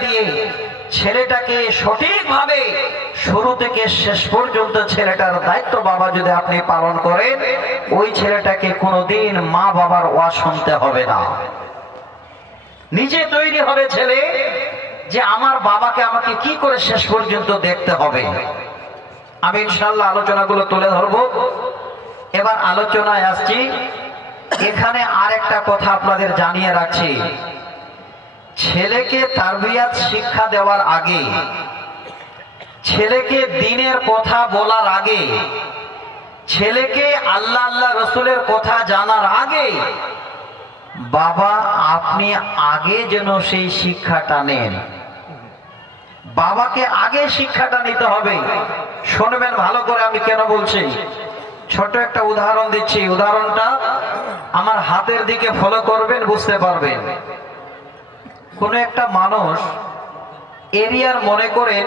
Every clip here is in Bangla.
দিয়ে ছেলেটাকে সঠিকভাবে শুরু থেকে শেষ পর্যন্ত ছেলেটার দায়িত্ব বাবা যদি আপনি পালন করেন, ওই ছেলেটাকে কোনোদিন মা বাবার ওয়াজ শুনতে হবে না। নিজে তৈরি হবে ছেলে যে আমার বাবাকে আমাকে কি করে শেষ পর্যন্ত দেখতে হবে। আমি ইনশাআল্লাহ আলোচনাগুলো তুলে ধরবো। এবার আলোচনায় আসছি। এখানে আরেকটা কথা আপনাদের জানিয়ে রাখছি, ছেলেকে তারবিয়াত শিক্ষা দেওয়ার আগে, ছেলেকে দ্বীনের কথা বলার আগে, ছেলেকে আল্লাহ আল্লাহ রসুলের কথা জানার আগে বাবা আপনি আগে যেন সেই শিক্ষাটা নেন। বাবাকে আগে শিক্ষাটা নিতে হবে। শুনবেন ভালো করে আমি কেন বলছি। ছোট একটা উদাহরণ দিচ্ছি, উদাহরণটা আমার হাতের দিকে ফলো করবেন, বুঝতে পারবেন। কোন একটা মানুষ এরিয়ার মনে করেন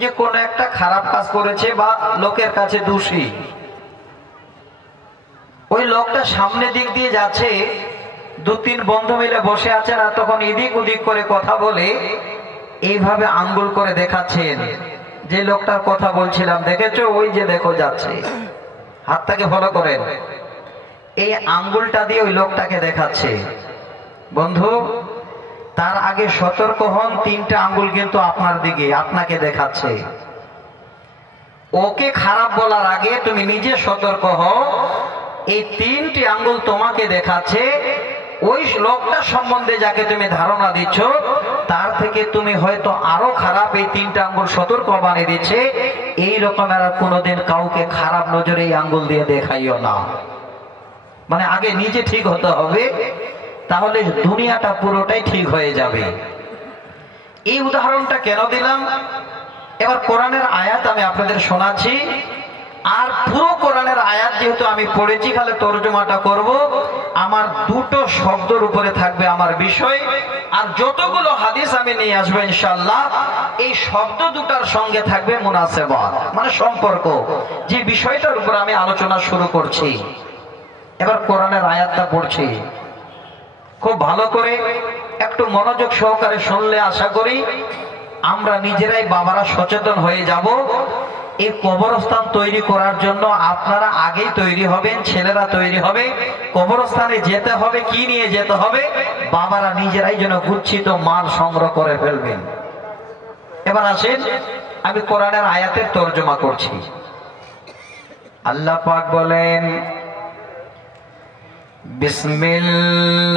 যে কোন একটা খারাপ কাজ করেছে বা লোকের কাছে দোষী, ওই লোকটা সামনে দিক দিয়ে যাচ্ছে, দু তিন বন্ধু মিলে বসে আছেন, আর তখন এদিক ওদিক করে কথা বলে এইভাবে আঙ্গুল করে দেখাচ্ছেন যে লোকটার কথা বলছিলাম দেখেছো, ওই যে দেখো যাচ্ছে। হাতটাকে ফলো করেন, এই আঙ্গুলটা দিয়ে ওই লোকটাকে দেখাচ্ছে। বন্ধু তার আগে সতর্ক হন, তিনটা আঙ্গুল কিন্তু আপনার দিকে, আপনাকে দেখাচ্ছে। ওকে খারাপ বলার আগে তুমি নিজে সতর্ক হও, এই তিনটি আঙ্গুল তোমাকে দেখাচ্ছে। ওই লোকটা সম্বন্ধে যাকে তুমি ধারণা দিচ্ছ তার থেকে তুমি হয়তো আরো খারাপ, এই তিনটা আঙ্গুল সতর্ক বানিয়ে দিচ্ছে। এই রকমের আর কোনোদিন কাউকে খারাপ নজরে এই আঙ্গুল দিয়ে দেখাইও না। মানে আগে নিজে ঠিক হতে হবে, তাহলে দুনিয়াটা পুরোটাই ঠিক হয়ে যাবে। এই উদাহরণটা কেন দিলাম, এবার কোরআনের আয়াত আমি আপনাদের শোনাচ্ছি। আর পুরো কোরআনের আয়াত যেহেতু আমি পড়েছি, খালি তরজমাটা করব। আমার দুটো শব্দের উপরে থাকবে আমার বিষয়, আর যতগুলো হাদিস আমি নিয়ে আসবো ইনশাআল্লাহ এই শব্দ দুটার সঙ্গে থাকবে মুনাসেবাত, মানে সম্পর্ক, যে বিষয়টার উপর আমি আলোচনা শুরু করছি। এবার কোরআনের আয়াতটা পড়ছি, খুব ভালো করে একটু মনোযোগ সহকারে শুনলে আশা করি আমরা নিজেরাই বাবারা সচেতন হয়ে যাব। এই কবরস্থান তৈরি করার জন্য আপনারা আগেই তৈরি হবেন, ছেলেরা তৈরি হবে। কবরস্থানে যেতে হবে, কি নিয়ে যেতে হবে, বাবারা নিজেরাই যেন গুচ্ছিত মাল সংগ্রহ করে ফেলবেন। এবার আসেন, আমি কোরআনের আয়াতের তর্জমা করছি। আল্লাহ পাক বলেন, বিসমিল্লাহির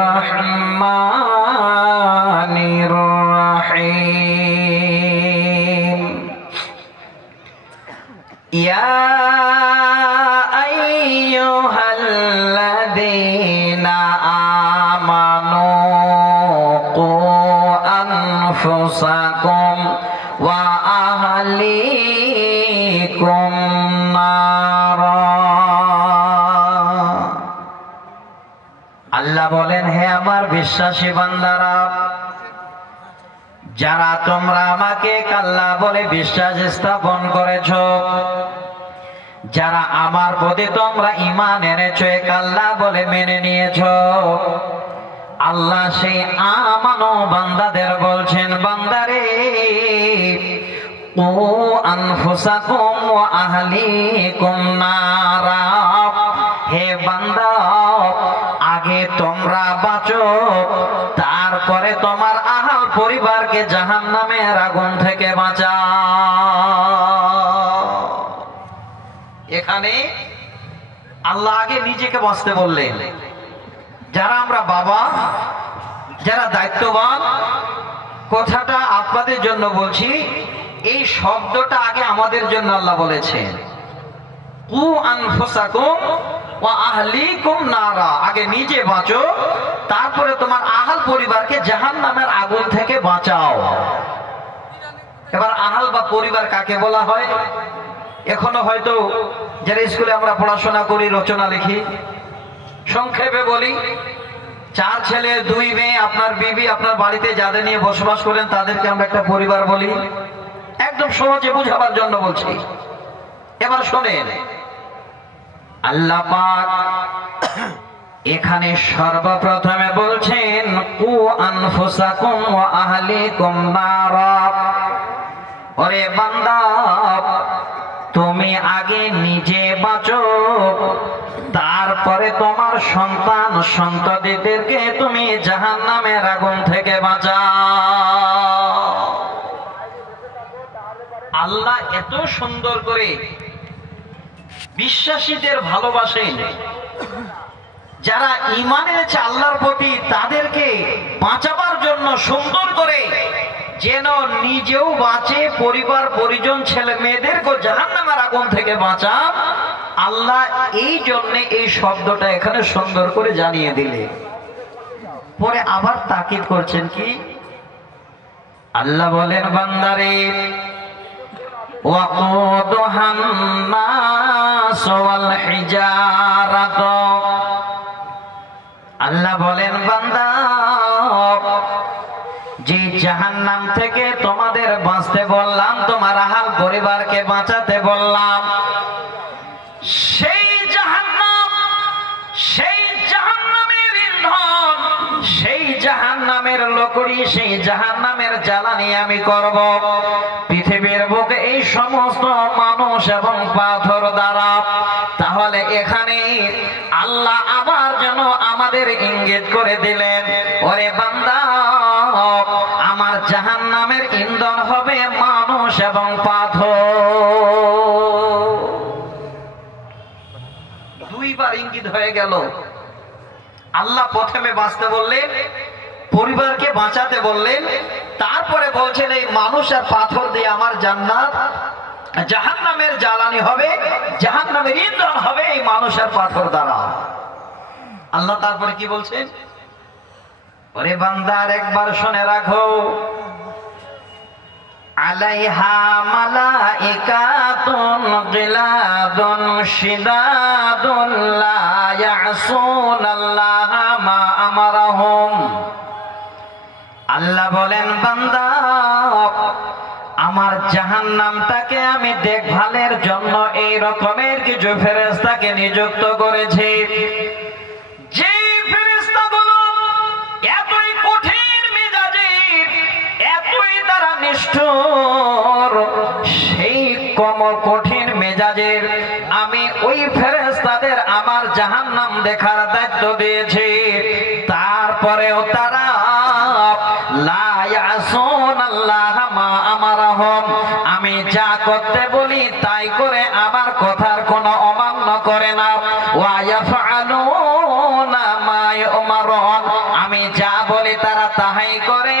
রহমানির রহিম। ইয়া আইয়ুহাল্লাযীনা আমানু কু আনফুসাকুম ওয়া আহলিকুম নারা। আল্লাহ বলেন, হে আমার বিশ্বাসী বান্দারা, যারা তোমরা আমাকে আল্লাহ বলে বিশ্বাস স্থাপন করেছ, যারা আমার প্রতি তোমরা ঈমান এনেছ, আল্লাহ বলে মেনে নিয়েছ, আল্লাহ সেই আমানো বান্দাদের বলছেন, বান্দারে ও আনফুসাকুম ওয়া আহলিকুম নারা, হে বান্দা আগে তোমরা বাঁচো, তারপরে তোমার আহাল পরিবারকে জাহান্নামের আগুন থেকে বাঁচাও। এখানে আল্লাহ আগে নিজেকে বাঁচতে বললেন। যারা আমরা বাবা, যারা দায়িত্ববান, কথাটা আপনাদের জন্য বলছি, এই শব্দটা আগে আমাদের জন্য আল্লাহ বলেছেন। কু আনফুসাকুম ওয়া আহলিকুম নারা, আগে নিজে বাঁচো, তারপরে তোমার আহাল পরিবারকে জাহান্নামের আগুন থেকে বাঁচাও। এবার আহাল বা পরিবার কাকে বলা হয়? এখনো হয়তো যারা স্কুলে আমরা পড়াশোনা করি, রচনা লিখি, সংক্ষেপে বলি, 4 ছেলে 2 মেয়ে, আপনার বিবি, আপনার বাড়িতে যাদের নিয়ে বসবাস করেন তাদেরকে আমরা একটা পরিবার বলি। একদম সহজে বুঝাবার জন্য বলছি। এবার শোনেন, আল্লাহ পাক এখানে সর্বপ্রথমে বলছেন কু আনফুসাকুম ওয়া আহলিকুম নারা। ওরে বান্দা, তুমি আগে নিজে বাঁচো, তারপরে তোমার সন্তান সন্ততিদেরকে তুমি জাহান্নামের আগুন থেকে বাঁচাও। আল্লাহ এত সুন্দর করে বিশ্বাসীদের ভালোবাসেন, যারা ঈমান এনেছে আল্লাহর প্রতি তাদেরকে বাঁচাবার জন্য সুন্দর করে যেন নিজেও বাঁচে, পরিবার পরিজন ছেলে মেয়েদেরকে জাহান্নামের আগুন থেকে বাঁচান। আল্লাহ এই জন্য এই শব্দটা এখানে সুন্দর করে জানিয়ে দিলে পরে আবার তাকিদ করছেন কি আল্লাহ বলেন, বান্দারে ওয়াকুদুহান নাস ওয়াল হিজারাত। আল্লাহ বলেন, বান্দা, যে জাহান্নাম থেকে তোমাদের বাঁচতে বললাম, তোমার আহাল পরিবারকে বাঁচাতে বললাম, সেই জাহান্নাম, সেই জাহান্নামের ইন্ধন, সেই জাহান্নামের লকড়ি, সেই জাহান্নামের জ্বালানি আমি করব পৃথিবীর বুকে এই সমস্ত মানুষ এবং পাথর দ্বারা। তাহলে এখানে আল্লাহ আবার যেন আমাদের ইঙ্গিত করে দিলেন, ওরে বান্দা, আমার জাহান্নামের ইন্ধন হবে মানুষ এবং পাথর। দুইবার ইঙ্গিত হয়ে গেল। আল্লাহ প্রথমে বাঁচতে বললেন, পরিবারকে বাঁচাতে বললেন, তারপরে বলছেন এই মানুষ আর পাথর দিয়ে আমার জান্নাত, জাহান্নামের জ্বালানি হবে, জাহান্নামের ইন্ধন হবে এই মানুষ আর পাথর দ্বারা। আল্লাহ তারপরে কি বলছেন, ওরে বান্দার একবার শুনে রাখো, আলাইহা মালাইকাতুন গিলাদুন শিদাদুন লা ইয়াসুনাল্লাহা মা আমারাহুম। আল্লাহ বলেন, বান্দা, আমার জাহান্নামটাকে আমি দেখভালের জন্য এই রকমের কিছু ফেরেশতাকে নিযুক্ত করেছি, যে ফেরেশতাগুলো এতই কঠিন মেজাজের, এতই তারা নিষ্ঠুর, সেই কঠিন মেজাজের আমি ওই ফেরেশতাদের আমার জাহান্নাম দেখার দায়িত্ব দিয়েছি। তারপরেও তারা লা ইয়াসুনাল্লাহা মা আমারাহুম, আমি যা করতে বলি তাই করে আমার কথার কোনো অমান্য করে না। ওয়া ইয়াফআলুনা মা ইউমারুন, আমি যা বলি তারা তাহাই করে।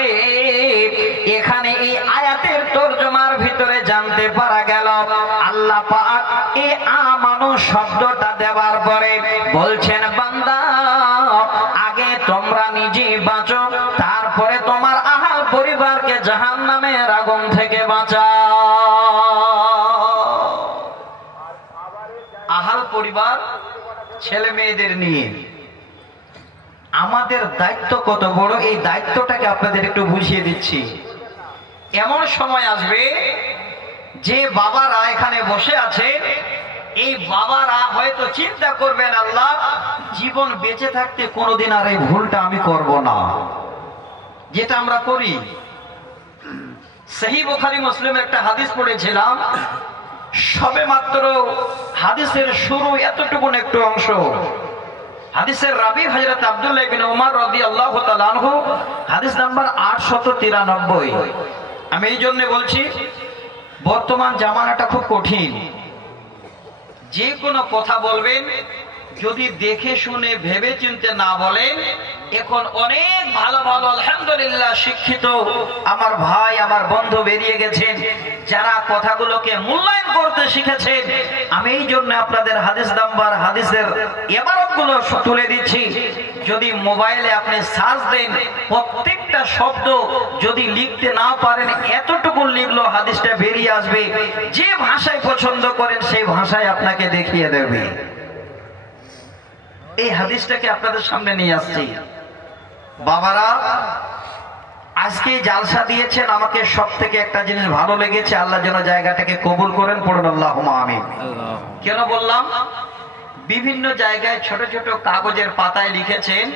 এখানে এই আয়াতের তরজমার ভিতরে জানতে পারা গেল আল্লাহ পাক এই আমানু শব্দটা দেওয়ার পরে বলছেন, বান্দা, আগে তোমরা নিজে বাঁচো, তারপরে তোমার আহাল পরিবারকে জাহান্নামের আগুন থেকে বাঁচাও। আহাল পরিবার, ছেলে মেয়েদের নিয়ে আমাদের দায়িত্ব কত বড়, এই দায়িত্বটাকে আপনাদের একটু বুঝিয়ে দিচ্ছি। এমন সময় আসবে যে বাবারা এখানে বসে আছে, এই বাবারা হয়তো চিন্তা করবেন, আল্লাহ, জীবন বেঁচে থাকতে কোনোদিন আর এই ভুলটা আমি করব না, যেটা আমরা করি। সহিহ বুখারী মুসলিমের একটা হাদিস পড়েছিলাম, সবে মাত্র হাদিসের শুরু এতটুকুন একটু অংশ। হাদিসের রাবি হযরত আব্দুল্লাহ ইবনে উমর রাদিয়াল্লাহু তাআলা আনহু, হাদিস নাম্বার 893। আমি এই জন্য বলছি, বর্তমান জামানাটা খুব কঠিন। যে কোনো কথা বলবেন যদি দেখে শুনে ভেবে চিন্তে না বলেন, এখন অনেক ভালো ভালো আলহামদুলিল্লাহ শিক্ষিত আমার ভাই, আমার বন্ধু বেরিয়ে গেছেন, যারা কথাগুলোকে মূল্যায়ন করতে শিখেছেন। আমি এই জন্য আপনাদের হাদিস নাম্বার, হাদিসের ইবারতগুলো তুলে দিচ্ছি। যদি মোবাইলে আপনি সার্চ দেন, প্রত্যেকটা শব্দ যদি লিখতে না পারেন, এতটুকু লিখলো হাদিসটা বেরিয়ে আসবে। যে ভাষায় পছন্দ করেন সেই ভাষায় আপনাকে দেখিয়ে দেবে। এই হাদিসটাকে আপনাদের সামনে নিয়ে আসছি। বাবারা, আজকে জালসা দিয়েছেন, আমাকে সব থেকে একটা জিনিস ভালো লেগেছে, আল্লাহ যেন জায়গাটাকে কবুল করেন, পড়ুন আল্লাহুম্মা আমিন। কেন বললাম, বিভিন্ন জায়গায় ছোট ছোট কাগজের পাতায় লিখেছেন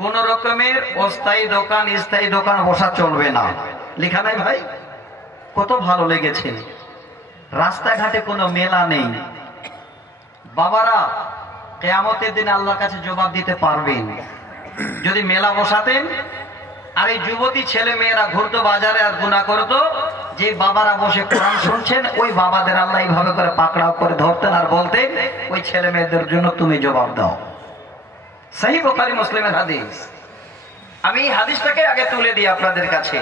কোন রকমের অস্থায়ী দোকান স্থায়ী দোকান বসা চলবে না, লেখা নাই ভাই? কত ভালো লেগেছে। রাস্তাঘাটে কোনো মেলা নেই। বাবারা কিয়ামতের দিন আল্লাহর কাছে জবাব দিতে পারবেন। যদি মেলা বসাতেন আর এই যুবতী ছেলে মেয়েরা ঘুরতো বাজারে আর গুনাহ করতো, যে বাবারা বসে কোরআন শুনছেন ওই বাবাদের আল্লাহ এইভাবে করে পাকড়াও করে ধরতেন আর বলতেন ওই ছেলে মেয়েদের জন্য তুমি জবাব দাও। সহিহ বুখারী মুসলিমের হাদিস। আমি এই হাদিসটাকে আগে তুলে দিই আপনাদের কাছে।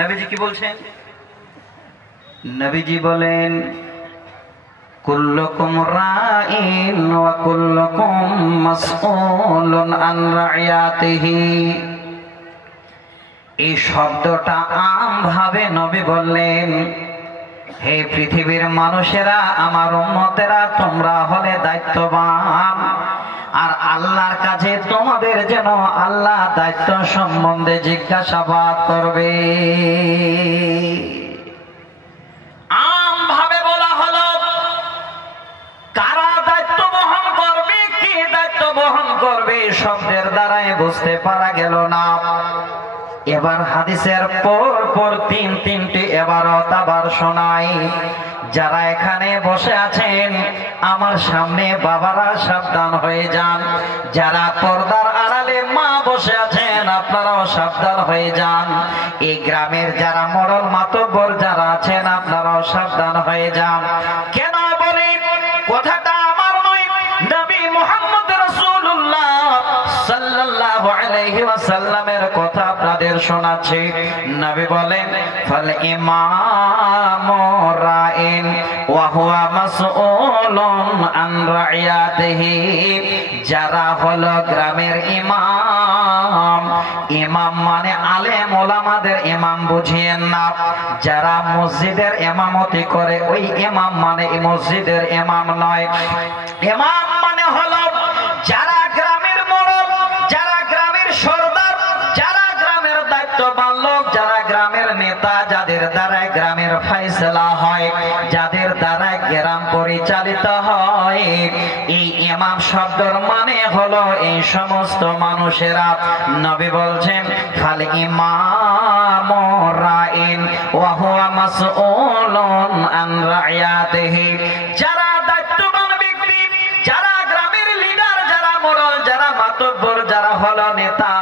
নবীজি কি বলছেন? নবীজি বলেন কুল্লুকুম রাইন ওয়া কুল্লুকুম মাসউলুন আন রাইয়াতিহি। এই শব্দটা আমভাবে নবী বললেন, হে পৃথিবীর মানুষেরা, আমার উম্মতেরা, তোমরা হলে দায়িত্ববান, আর আল্লাহর কাছে তোমাদের যেন আল্লাহ দায়িত্ব সম্বন্ধে জিজ্ঞাসাবাদ করবে। আমভাবে বলা হলো, কারা দায়িত্ব বহন করবে, কে দায়িত্ব বহন করবে শব্দের দ্বারাই বুঝতে পারা গেল না। এবার হাদিসের পর তিনটি এবারত আবার শোনাই। যারা এখানে বসে আছেন আমার সামনে বাবারা সাবধান হয়ে যান, যারা পর্দার আড়ালে মা বসে আছেন আপনারাও সাবধান হয়ে যান, এই গ্রামের যারা মরল মাতব্বর যারা আছেন আপনারাও সাবধান হয়ে যান। কেন বলি? কথাটা আমার নয়, নবী মুহাম্মদ রাসূলুল্লাহ সাল্লাল্লাহু আলাইহি ওয়াসাল্লামের কথা আপনাদের শোনাচ্ছি। নবী বলেন ফাল ইমামু রাইন ওয়া হুয়া মাসউলুন আন রাইয়াতিহি। যারা হলো গ্রামের ইমাম, ইমাম মানে আলেম ওলামাদের ইমাম বুঝিয়েন না। যারা মসজিদের ইমামতি করে ওই ইমাম মানে মসজিদের ইমাম নয়। ইমাম মানে হলো যারা গ্রামের মোড়ল, যারা গ্রামের সরদার, যারা গ্রামের দায়িত্ববান লোক, যারা গ্রামের নেতা, যাদের দ্বারা গ্রামের ফয়সালা হয়, যাদের দ্বারা গ্রাম পরিচালিত হয়, এই ইমাম শব্দের মানে হলো এই সমস্ত মানুষেরা। নবী বলছেন ফাল ইমামু রাইন ওয়া হুয়া মাসউলুন আন রাইয়াতিহি। যারা দায়িত্ববান ব্যক্তি, যারা গ্রামের লিডার, যারা মোড়ল, যারা মাতব্বর, যারা হলো নেতা,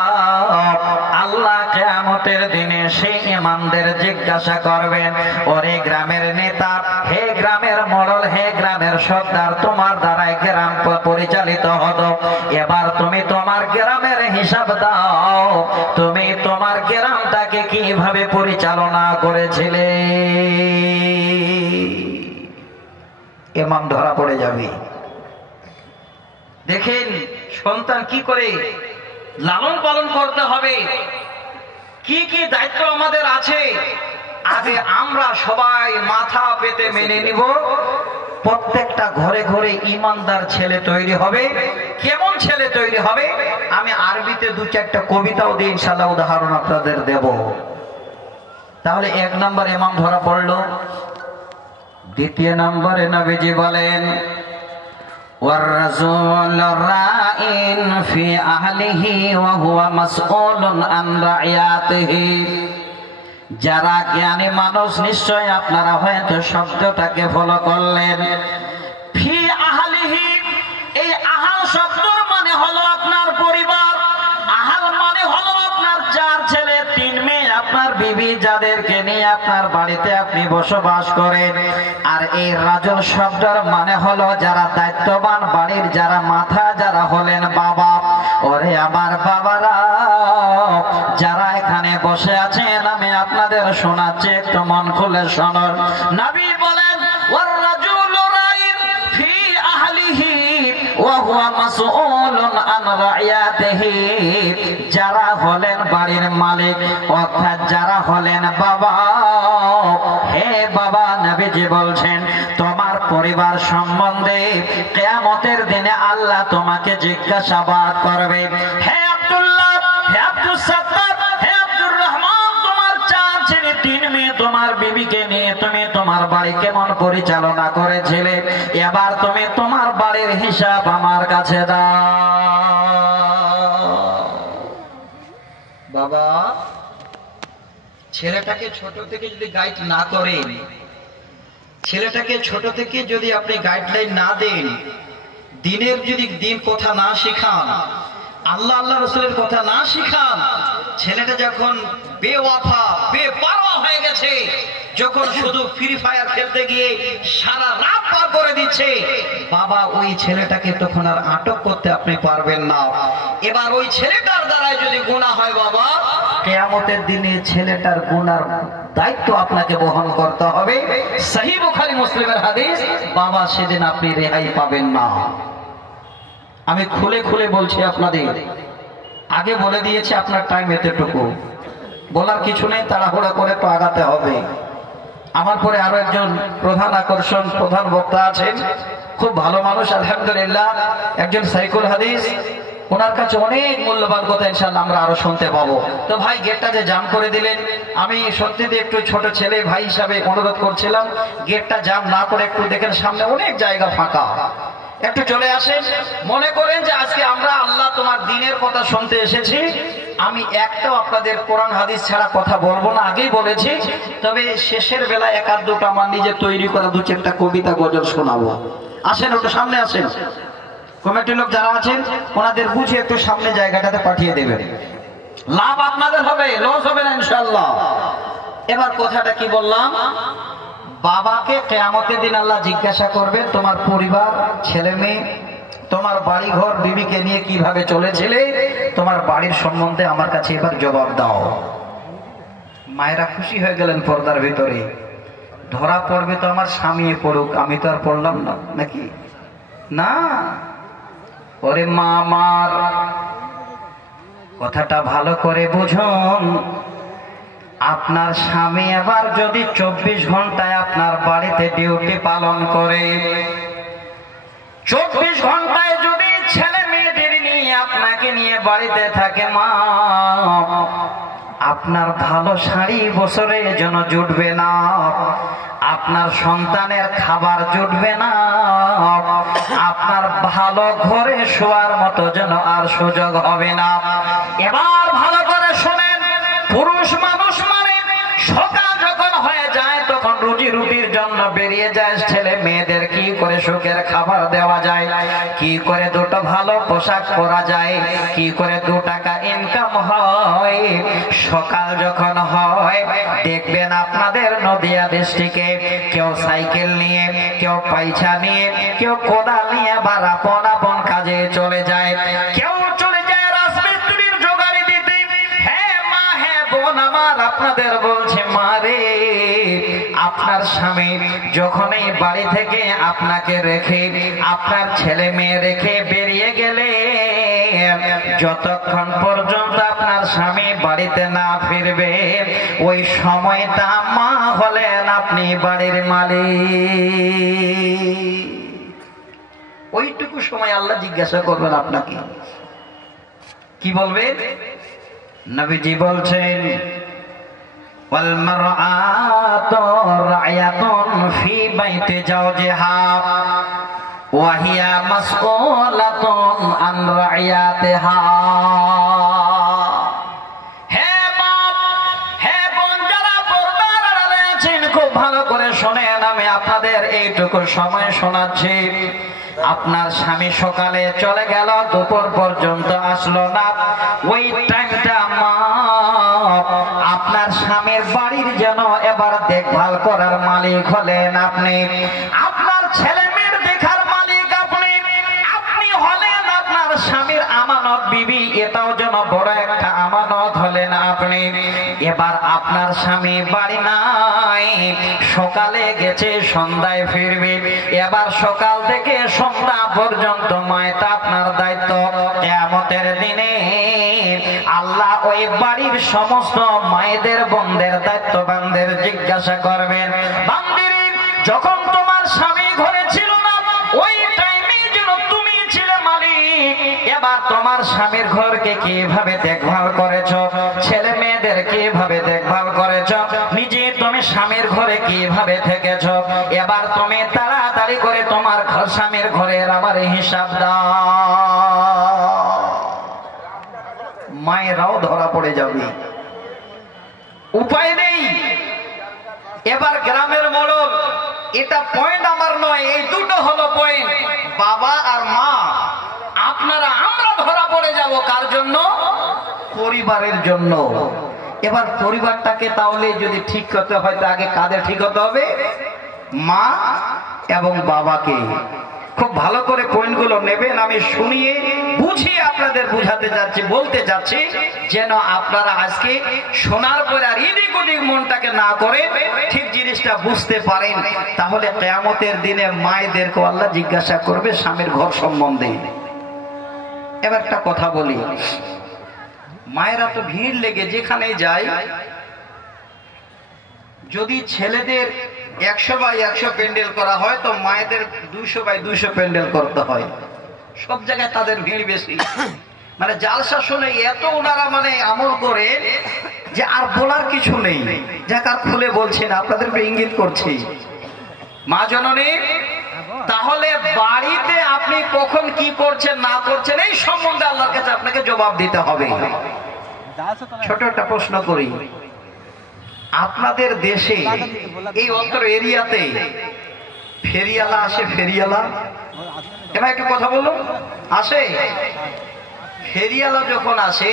আল্লাহ কিয়ামতের দিনে সেই ইমামদের জিজ্ঞাসা করবেন, ওরে গ্রামের নেতা, হে গ্রামের মোড়ল, হে গ্রামের সর্দার, তোমার দ্বারাই গ্রাম পরিচালিত হতো, এবার তুমি তোমার গ্রামের হিসাব দাও, তুমি তোমার গ্রামটাকে কিভাবে পরিচালনা করেছিলে। ইমাম ধরা পড়ে যাবে। দেখেন সন্তান কি করে লালন পালন করতে হবে, কি কি দায়িত্ব আমাদের আছে, আগে আমরা সবাই মাথা পেতে মেনে নিব। প্রত্যেকটা ঘরে ঘরে ইমানদার ছেলে তৈরি হবে। কেমন ছেলে তৈরি হবে? আমি আরবিতে দু চারটা কবিতাও দিয়ে ইনশাআল্লাহ উদাহরণ আপনাদের দেব। তাহলে এক নম্বর ইমাম ধরা পড়লো। দ্বিতীয় নম্বরে নবীজি বলেন والرسول راء في أهله وهو مسؤول عن رعيته। যারা জ্ঞানী মানুষ নিশ্চয় আপনারা হয়তো শব্দটাকে ফলো করলেন। ফি আহলিহি, এই আহাল শব্দর মানে হলো আপনার পরিবার। আহাল মানে হলো আপনার চার ছেলে তিন মেয়ে, আপনার বিবি, যাদেরকে নিয়ে আপনার বাড়িতে আপনি বসবাস করেন। আর এই রাজুল শব্দের মানে হলো যারা দায়িত্ববান বাড়ির, যারা মাথা, যারা হলেন বাবা। ওরে আমার বাবারা, যারা এখানে বসে আছেন আমি আপনাদের শোনাচ্ছি, একটু মন খুলে শুনুন। নবী বলেন ওয়ার রাজুলু রাইন ফি আহলিহি ওয়া হুয়া মাসউলুন আন রাইয়াতিহি। যারা হলেন বাড়ির মালিক, অর্থাৎ যারা হলেন বাবা। হে বাবা, নবীজি বলছেন তোমার পরিবার সম্বন্ধে কিয়ামতের দিনে আল্লাহ তোমাকে জিজ্ঞাসাবাদ করবে। হে আব্দুল্লাহ, হে আব্দুস সাত্তার, হে আব্দুর রহমান, তোমার চার ছেলে তিন মেয়ে, তোমার বিবি বিবিকে নিয়ে তুমি তোমার বাড়ি কেমন পরিচালনা করেছিলে, এবার তুমি তোমার বাড়ির হিসাব আমার কাছে দাও। বাবা, ছেলেটাকে ছোট থেকে যদি গাইড না করেন, ছেলেটাকে ছোট থেকে যদি আপনি গাইডলাইন না দেন, দিনের যদি দিন কথা না শিখান, আল্লাহ আল্লাহ রসুলের কথা না শিখান, ছেলেটা যখন বেওয়াফা বেপারোয়া হয়ে গেছে, যখন শুধু ফ্রি ফায়ার খেলতে গিয়ে সারা রাত পার করে দিচ্ছে, বাবা ওই ছেলেটাকে তখন আর আটক করতে আপনি পারবেন না। এবার ওই ছেলেটার দ্বারাই যদি গুনাহ হয় বাবা, কিয়ামতের দিনে ছেলেটার গুনার দায়িত্ব আপনাকে বহন করতে হবে। সহিহ বুখারী মুসলিমের হাদিস, বাবা সেদিন আপনি রেহাই পাবেন না। আমি খুলে খুলে বলছি আপনাদের, আগে বলে দিয়েছি আপনার টাইম এতটুকু, বলার কিছু নেই, তাড়াহুড়া করে তো আগাতে হবে। আমার পরে আরো একজন প্রধান আকর্ষণ, প্রধান বক্তা আছেন, খুব ভালো মানুষ আলহামদুলিল্লাহ, একজন সাইকুল হাদিস, ওনার কাছে অনেক মূল্যবান কথা ইনশাআল্লাহ আমরা আরো শুনতে পাবো। তো ভাই গেটটা যে জাম করে দিলেন, আমি সত্যিতে একটু ছোট ছেলে ভাই হিসাবে অনুরোধ করছিলাম, গেটটা জাম না করে একটু দেখেন সামনে অনেক জায়গা ফাঁকা, একটু চলে আসেন। মনে করেন যে আজকে আমরা আল্লাহ তোমার দ্বীনের কথা শুনতে এসেছি, আমি একটাও আপনাদের কোরআন হাদিস ছাড়া কথা বলবো না, আগেই বলেছি। তবে শেষের বেলা এক আধ দুটো আমার নিজে তৈরি করা দু চারটা কবিতা গজল শোনাবো। আসেন, একটু সামনে আসেন, কমিটির লোক যারা আছেন ওনাদের বুঝে একটু সামনে জায়গাটাতে পাঠিয়ে দেবেন, লাভ আপনাদের হবে, লস হবে না ইনশাআল্লাহ। এবার কথাটা কি বললাম, বাবাকে কিয়ামতের দিন আল্লাহ জিজ্ঞাসা করবে, তোমার পরিবার, ছেলে মেয়ে, তোমার বাড়ি ঘর, বিবিকে নিয়ে কিভাবে চলেছিলে, তোমার বাড়ির সম্বন্ধে আমার কাছে এবার জবাব দাও। মায়েরা খুশি হয়ে গেলেন পর্দার ভিতরে, ধরা পড়বে তো আমার স্বামী পড়ুক, আমি তো আর পড়লাম না নাকি, না। ওরে মা আমার, কথাটা ভালো করে বুঝুন, আপনার স্বামী এবার যদি 24 ঘন্টায় আপনার বাড়িতে ডিউটি পালন করে, 24 ঘন্টায় যদি ছেলে মেয়েদের নিয়ে আপনাকে নিয়ে বাড়িতে থাকে, মা আপনার ভালো শাড়ি বছরের জন্য জুটবে না, আপনার সন্তানের খাবার জুটবে না, আপনার ভালো ঘরে শোয়ার মতো যেন আর সুযোগ হবে না। এবার ভালো করে শোনেন, পুরুষ মানুষ মানে সকাল যখন হয়ে যায় তখন রুজি রুটির জন্য বেরিয়ে যায়, ছেলে মেয়েদের কি করে সুখের খাবার দেওয়া যায়, কি করে দুটো ভালো পোশাক পরা যায়, কি করে 2 টাকা ইনকাম হয়। সকাল যখন হয় দেখবেন আপনাদের নদিয়া ডিস্ট্রিক্টে কেউ সাইকেল নিয়ে, কেউ পাইছা নিয়ে, কেউ কোদাল নিয়ে বা আপন আপন কাজে চলে যায়, কেউ চলে যায় রাজমিস্ত্রির জোগাড়ি দিতে। হ্যাঁ মা, হ্যাঁ বোন আমার, আপনাদের বলছে মারে, আপনার স্বামী যখন এই বাড়ি থেকে আপনাকে রেখে, আপনার ছেলে মেয়ে রেখে বেরিয়ে গেলে, যতক্ষণ পর্যন্ত আপনার স্বামী বাড়িতে না ফিরবে, ওই সময়টা মা হলেন আপনি বাড়ির মালিক। ওইটুকু সময় আল্লাহ জিজ্ঞাসা করবেন আপনাকে, কি বলবেন? নবীজি বলছেন, ওয়াল মারআতু রা'য়াতুন ফি বাইতি জাওজিহা ওয়া হিয়া মাসউলাতুন আন রা'য়াতিহা। হে মা, হে বোন, যারা পর্দার আড়ালে আছেন খুব ভালো করে শোনেন, আমি আপনাদের এইটুকু সময় শোনাচ্ছি। আপনার স্বামী সকালে চলে গেল, দুপুর পর্যন্ত আসলো না, ওই টাইমটা মা আপনার স্বামীর বাড়ির যেন এবার দেখভাল করার মালিক হলেন আপনি, আপনার ছেলে মেয়ের দেখার মালিক আপনি, আপনি হলেন আপনার স্বামীর আমানত বিবি, এটাও যেন বড় একটা আমানত হলেন আপনি। এবার আপনার স্বামী বাড়ি নাই, সকালে গেছে, সন্ধ্যায় ফিরবে, এবার সকাল থেকে সন্ধ্যা পর্যন্ত মায়েটা আপনার দায়িত্ব। কিয়ামতের দিনে আল্লাহ ওই বাড়ির সমস্ত মায়েদের বোনদের দায়িত্ববানদের জিজ্ঞাসা করবেন, বান্দিরে যখন তোমার স্বামী ঘরে ছিল না, ওই টাইমে যেন তুমি ছিলে মালিক, এবার তোমার স্বামীর ঘরকে কিভাবে দেখভাল করেছো, ছেলে মেয়েদের কিভাবে দেখভাল করেছো, নিজে তুমি তুমি স্বামীর ঘরে কিভাবে থেকেছ, এবার তুমি তাড়াতাড়ি করে তোমার স্বামীর ঘরের আবার হিসাব দাও। মায়েরাও ধরা পড়ে যাবে, উপায় নেই। এবার গ্রামের মোড়ল, এটা পয়েন্ট আমার নয়, এই দুটো হলো পয়েন্ট, বাবা আর মা আপনারা আমরা ধরা পড়ে যাব। কার জন্য? পরিবারের জন্য। এবার পরিবারটাকে তাহলে যদি ঠিক করতে হয় তো আগে কাদের ঠিক হতে হবে? মা এবং বাবাকে। খুব ভালো করে পয়েন্টগুলো নেবেন, আমি শুনিয়ে বুঝিয়ে আপনাদের বুঝাতে যাচ্ছি, বলতে যাচ্ছি, যেন আপনারা আজকে শোনার পরে আর এদিক ওদিক মনটাকে না করে ঠিক জিনিসটা বুঝতে পারেন। তাহলে কিয়ামতের দিনে মায়েদেরকে আল্লাহ জিজ্ঞাসা করবে স্বামীর ঘর সম্বন্ধে। এবার একটা কথা বলি, মায়েরা তো ভিড় লেগে যেখানে যায়, যদি ছেলেদের 100x100 প্যান্ডেল করা হয় তো মায়েদের 200x200 প্যান্ডেল করতে হয়। সব জায়গায় তাদের ভিড় বেশি, মানে জালসা শুনে এত ওনারা মানে আমল করে যে আর বলার কিছু নেই। যাক আর খুলে বলছি না, আপনাদেরকে ইঙ্গিত করছি। মা জননী, তাহলে বাড়িতে আপনি কখন কি করছেন না করছেন এই সম্বন্ধে আল্লাহর কাছে আপনাকে জবাব দিতে হবে। ছোট একটা প্রশ্ন করি, আপনাদের দেশে এই অন্তর এরিয়াতে ফেরিয়ালা আসে? ফেরিয়ালা এবার একটু কথা বলুন, আসে? ফেরিয়ালা যখন আসে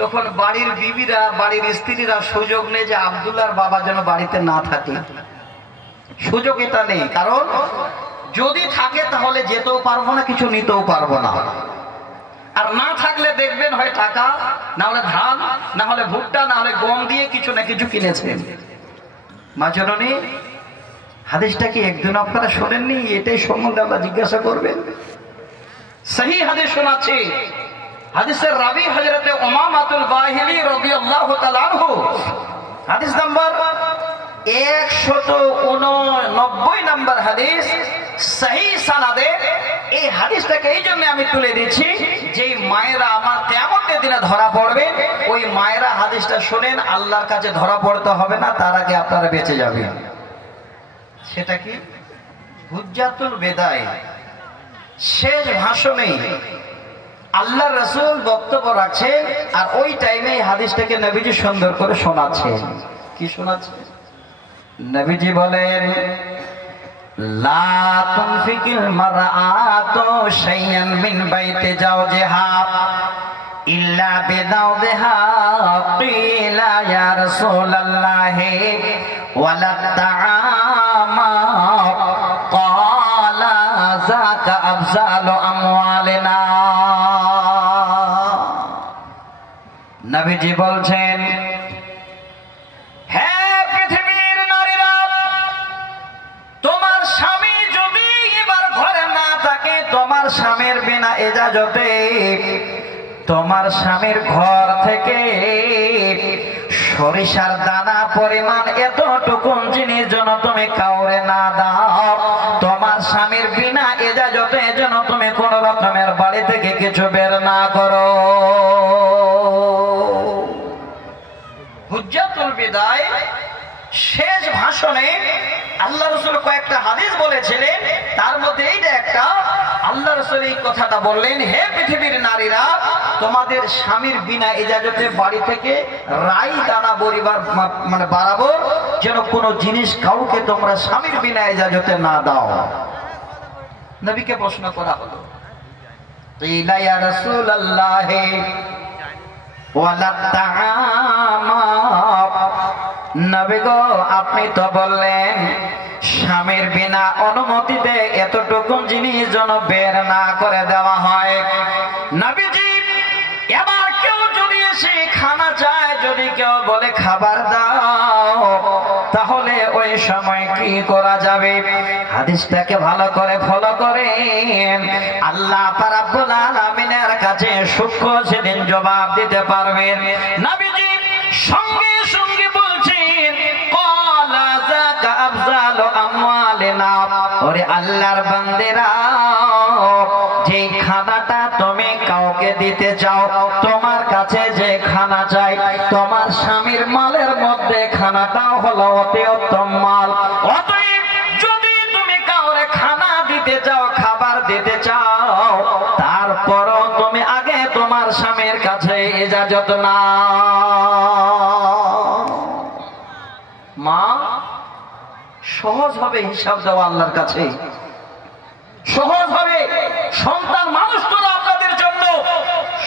তখন বাড়ির বিবিরা, বাড়ির স্ত্রীরা সুযোগ নেই যে আব্দুল্লাহর বাবা যেন বাড়িতে না থাকে। সুযোগ এটা নেই, কারণ যদি থাকে তাহলে যেতেও পারবো না, কিছু নিতেও পারবো না। আর না থাকলে দেখবেন হয় টাকা, না হলে ধান, না হলে ভুট্টা, না হলে গম দিয়ে কিছু না কিছু কিনেছেন। মা জননী, হাদিসটা কি একদিন আপনারা শোনেননি? এটাই সম্বন্ধে আমরা জিজ্ঞাসা করবেন। সহি হাদিস শোনাচ্ছি, হাদিসের রাবি হযরতে উমামাতুল বাহিলি রাদিয়াল্লাহু তাআলা আনহু, হাদিস নাম্বার 189 নম্বর হাদিস, সহি সানাদে। এই হাদিসটাকে এই জন্য আমি তুলে দিচ্ছি, যে মায়েরা আমার কিয়ামতের দিনে ধরা পড়বে, ওই মায়েরা হাদিসটা শুনেন, আল্লাহর কাছে ধরা পড়তে হবে না, তার আগে আপনারা বেঁচে যাবেন। সেটা কি? হুজ্জাতুল বিদায়, শেষ ভাষণে আল্লাহ রাসূল বক্তব্য রাখছেন, আর ওই টাইমে হাদিসটাকে নবীজি সুন্দর করে শোনাচ্ছেন। কি শোনাচ্ছেন? নবীজি বলেন, লা তুনফিকিল মারআতু শাইয়ান মিন বাইতি জাওজিহা ইল্লা বিদাওদিহা কিলা ইয়া রাসূলুল্লাহি ওয়ালা তাআমা ক্বালা যাকা আফজালু আমওয়ালিনা। নবীজি বলছেন, তোমার স্বামীর বিনা ইজাজতে তোমার স্বামীর ঘর থেকে সরিষার দানা পরিমাণ এতটুকু জিনিস যেন তুমি কাউরে না দাও, তোমার স্বামীর বিনা ইজাজতে যেন তুমি কোন রকমের বাড়ি থেকে কিছু বের না করো। হুজ্জাতুল বিদায় শেষ ভাষণে আল্লাহ রাসূল কয়েকটা হাদিস বলেছিলেন, তার মধ্যে এইটা একটা। আল্লাহ রাসূল এই কথাটা বললেন, হে পৃথিবীর নারীরা, তোমাদের স্বামীর বিনা ইজাজতে বাড়ি থেকে রাই দানা পরিবার মানে বাড়াবো, যেন কোনো জিনিস কাউকে তোমরা স্বামীর বিনা ইজাজতে না দাও। নবীকে প্রশ্ন করা হলো, ইলা ইয়া রাসূলুল্লাহ ওয়ালা তাআমা, নবী গো আপনি তো বললেন স্বামীর বিনা অনুমতিতে এতটুকু জিনিস যেন বের না করে দেওয়া হয়। নবীজি, এবার কেউ যদি এসে খানা চায়, যদি কেউ বলে খাবার দাও, তাহলে ওই সময় কি করা যাবে? হাদিসটাকে ভালো করে ফলো করে আল্লাহ রাব্বুল আলামিনের কাছে সূক্ষ্ম সেদিন জবাব দিতে পারবেন। নবীজি সঙ্গে সঙ্গে বলছেন, ক্বালা যাকা আফজালু আমওয়ালিনা, ওরে আল্লাহর বান্দেরা, যে খানাটা তুমি কাউকে দিতে চাও, তোমার কাছে যে খানা চাই, তোমার স্বামীর মালের মধ্যে মধ্যে খানাটাও হলো অতি উত্তম মাল। অতএব যদি তুমি কাউরে খানা দিতে চাও, খাবার দিতে চাও, তারপরও তুমি আগে তোমার স্বামীর কাছে ইজাজত নাও। মা, সহজ হবে হিসাব দেওয়া আল্লাহর কাছে, সহজ হবে সন্তান মানুষ করা আপনাদের জন্য,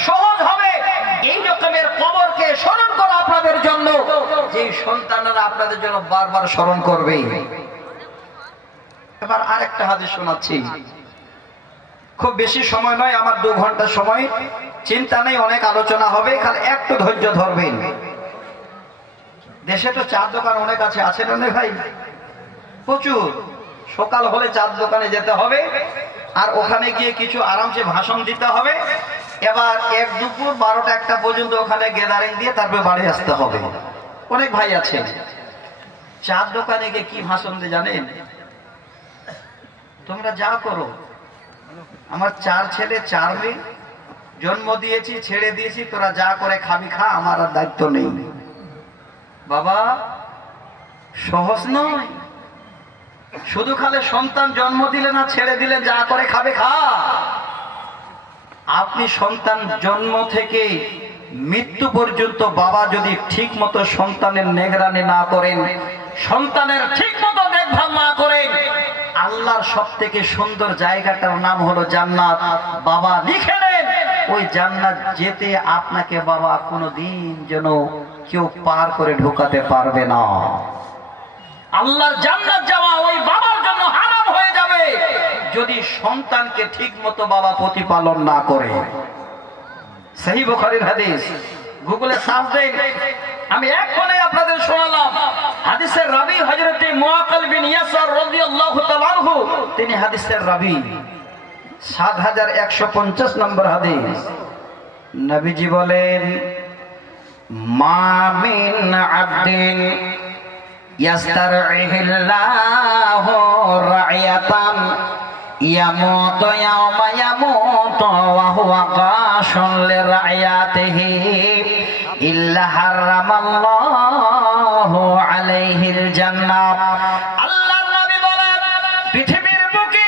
সহজ হবে এই রকমের কবরকে স্মরণ করা আপনাদের জন্য, যে সন্তানরা আপনাদের জন্য বারবার স্মরণ করবে। এবার আরেকটা হাদিস শোনাচ্ছি, খুব বেশি সময় নয়, আমার 2 ঘন্টা সময়, চিন্তা নেই, অনেক আলোচনা হবে, খালি একটু ধৈর্য ধরবেন। দেশে তো চার দোকান অনেক আছে না ভাই, প্রচুর। সকাল হলে চার দোকানে যেতে হবে, আর ওখানে গিয়ে কিছু আরামসে ভাষণ দিতে হবে। এবার দুপুর 12টা 1টা পর্যন্ত ওখানে গ্যাদারিং দিয়ে তারপরে বাড়ি আসতে হবে। অনেক ভাই আছে, চার দোকানে গিয়ে কি ভাষণ দিয়ে জানেন? তোমরা যা করো, আমার 4 ছেলে 4 মেয়ে, জন্ম দিয়েছি, ছেড়ে দিয়েছি, তোরা যা করে খাবি খা, আমার আর দায়িত্ব নেই। বাবা, সহজ নয়। শুধু খালি সন্তান জন্ম দিলে না ছেড়ে দিলে যা করে খাবে খা। আপনি সন্তান জন্ম থেকে মৃত্যু পর্যন্ত বাবা যদি ঠিক মতো সন্তানের নিগরানি না করেন, সন্তানের ঠিক মতো দেখভাল না করেন, আল্লাহর সব থেকে সুন্দর জায়গাটার নাম হলো জান্নাত। বাবা লিখে নেন, ওই জান্নাত যেতে আপনাকে বাবা কোনোদিন যেন কেউ পার করে ঢোকাতে পারবে না। আল্লাহর জান্নাত যাওয়া ওই বাবার জন্য হারাম হয়ে যাবে যদি সন্তানকে ঠিক মতো বাবা প্রতিপালন না করে। সহিহ বুখারীর হাদিস, গুগলে সার্চ দেন, আমি এখনই আপনাদের শোনালাম। হাদিসের রাবী হযরতে মুআক্কিল বিন ইয়াসার রাদিয়াল্লাহু তাআলা আনহু, তিনি হাদিসের রাবী। 7150 নম্বর হাদিস, নবীজি বলেন, মা মিন আবদিন ইয়াস্তারইহিল্লাহু রা'য়াতান ইয়ামুতু ইয়াওমা ইয়ামুতু ওয়া হুয়া গাশুন লিরা'য়াতিহি ইল্লা হারামাল্লাহু আলাইহিল জান্নাহ। আল্লাহর নবী বলেন, পৃথিবীর বুকে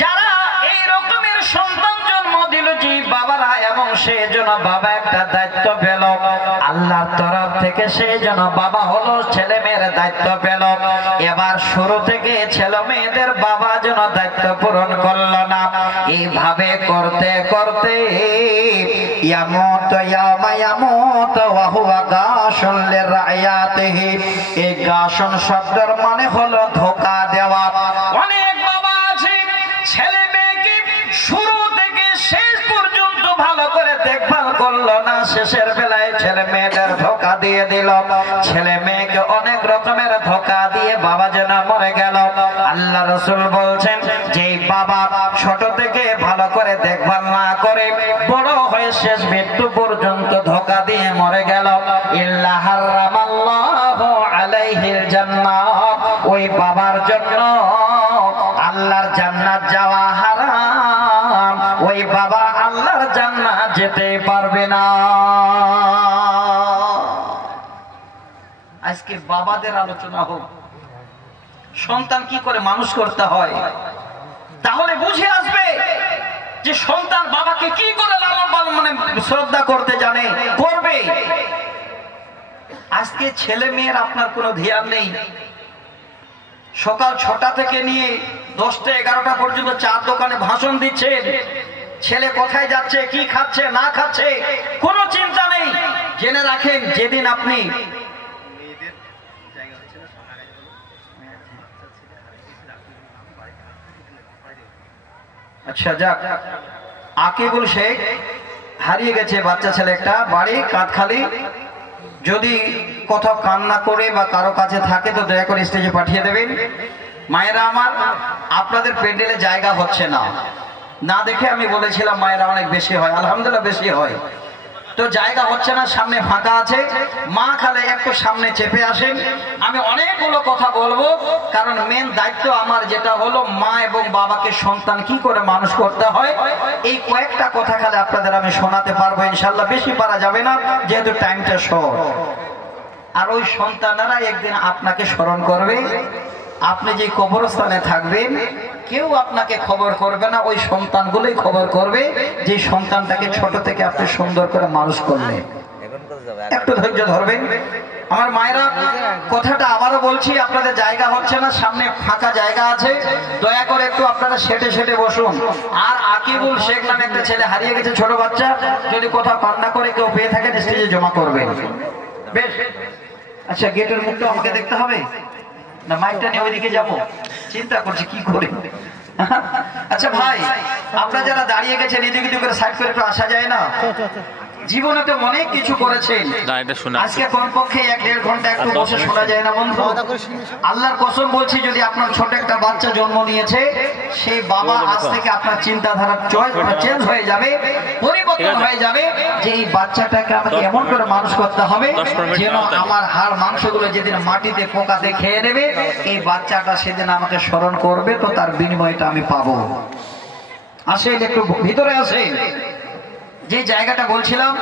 যারা এই রকমের সন্তান জন্ম দিল, যে বাবারা, এবং সেজন্য বাবা একটা দায়িত্ব পেল আল্লাহর তরফ থেকে, সেজন্য বাবা হলো ছেলে মেয়ের দায়িত্ব পেল। এবার শুরু থেকে ছেলে মেয়েদের বাবা যেন দায়িত্ব পূরণ করলো না, এইভাবে করতে করতে ইয়ামুতু ইয়াওমা ইয়ামুতু ওয়া হুয়া গাশুন লিরা'য়াতিহি, এই গাশুন শব্দের মানে হলো ধোঁকা দেওয়া। অনেক বাবা আছে ছেলে মেয়েকে শুরু থেকে শেষ পর্যন্ত ভালো করে দেখভাল করলো না, শেষের বেলায় ছেলে মেয়েদের ধোঁকা দিয়ে দিল, ছেলে মেয়েকে অনেক রকমের ধোঁকা দিয়ে বাবা যেন মরে গেল। আল্লাহ রাসূল বলছেন, যে বাবা ছোট থেকে ভালো করে দেখভাল না করে বড় হয়ে শেষ মৃত্যু পর্যন্ত ধোঁকা দিয়ে মরে গেল, ইল্লা হারামাল্লাহু আলাইহিল জান্নাহ, ওই বাবার জন্য আল্লাহর জান্নাত যাওয়া হারাম, ওই বাবা আল্লাহর জান্নাত যেতে পারবে না। আজকে বাবাদের আলোচনা হোক, সন্তান কি করে মানুষ করতে হয়, তাহলে বুঝে আসবে যে সন্তান বাবাকে কি করে লালন পালন মানে শ্রদ্ধা করতে জানে, করবে। আজকে ছেলে মেয়ের আপনার কোনো ধ্যান নেই। সকাল 6টা থেকে নিয়ে 10টা 11টা পর্যন্ত চার দোকানে ভাষণ দিচ্ছেন, ছেলে কোথায় যাচ্ছে, কি খাচ্ছে না খাচ্ছে কোনো চিন্তা নেই। জেনে রাখেন, যেদিন আপনি আচ্ছা যাক, আকিবুল শেখ হারিয়ে গেছে, বাচ্চা ছেলে একটা, বাড়ি কাঁধখালি। যদি কোথাও কান্না করে বা কারো কাছে থাকে তো দয়া করে স্টেজে পাঠিয়ে দেবেন। মায়েরা আমার, আপনাদের প্যান্ডেলে জায়গা হচ্ছে না, না দেখে আমি বলেছিলাম মায়েরা অনেক বেশি হয়, আলহামদুলিল্লাহ বেশি হয়, তো জায়গা হচ্ছে না, সামনে ফাঁকা আছে। মা খালে একটু সামনে চেপে আসেন, আমি অনেকগুলো কথা বলবো, কারণ মেন দায়িত্ব আমার যেটা হলো মা এবং বাবাকে সন্তান কি করে মানুষ করতে হয়, এই কয়েকটা কথা খালে আপনাদের আমি শোনাতে পারবো ইনশাল্লাহ, বেশি পারা যাবে না যেহেতু টাইমটা শর্ট। আর ওই সন্তানেরা একদিন আপনাকে স্মরণ করবে। আপনি যে কবরস্থানে থাকবেন কেউ আপনাকে খবর করবে না, ওই সন্তানগুলোই খবর করবে যে সন্তানটাকে ছোট থেকে আপনি সুন্দর করে মানুষ করলেন। একটু ধৈর্য ধরবেন আমার মায়েরা। কথাটা আবারও বলছি, আপনাদের জায়গা হচ্ছে না, সামনে ফাঁকা জায়গা আছে, দয়া করে একটু আপনারা সেটে সেটে বসুন। আর আকিবুল শেখ নামে একটা ছেলে হারিয়ে গেছে, ছোট বাচ্চা, যদি কোথাও কান্না করে কেউ পেয়ে থাকেন স্টেজে জমা করবেন। বেশ, আচ্ছা গেটের মুখটা আমাকে দেখতে হবে না, মাইকটা নিয়ে ওইদিকে যাবো, চিন্তা করছি কি করে। আচ্ছা ভাই, আপনারা যারা দাঁড়িয়ে গেছেন এদিকে করে সাইড করে একটু আসা যায় না? জীবনে তো অনেক কিছু করেছেন, আজকে কমপক্ষে 1-1.5 ঘন্টা একটু বসে শোনা যায় না বন্ধু? আল্লাহর কসম বলছি, যদি আপনার ছোট একটা বাচ্চা জন্ম নিয়েছে, সেই বাবা আজ থেকে আপনার চিন্তাধারা চেঞ্জ হয়ে যাবে, পরিবর্তন হয়ে যাবে, যে এই বাচ্চাটাকে আমাকে এমন করে মানুষ করতে হবে যেন আমার হাড় মাংসগুলো যেদিন মাটিতে পোকাতে খেয়ে নেবে, এই বাচ্চাটা সেদিন আমাকে স্মরণ করবে, তো তার বিনিময়টা আমি পাবো। আসেন একটু ভিতরে আসেন। যে জায়গাটা বলছিলাম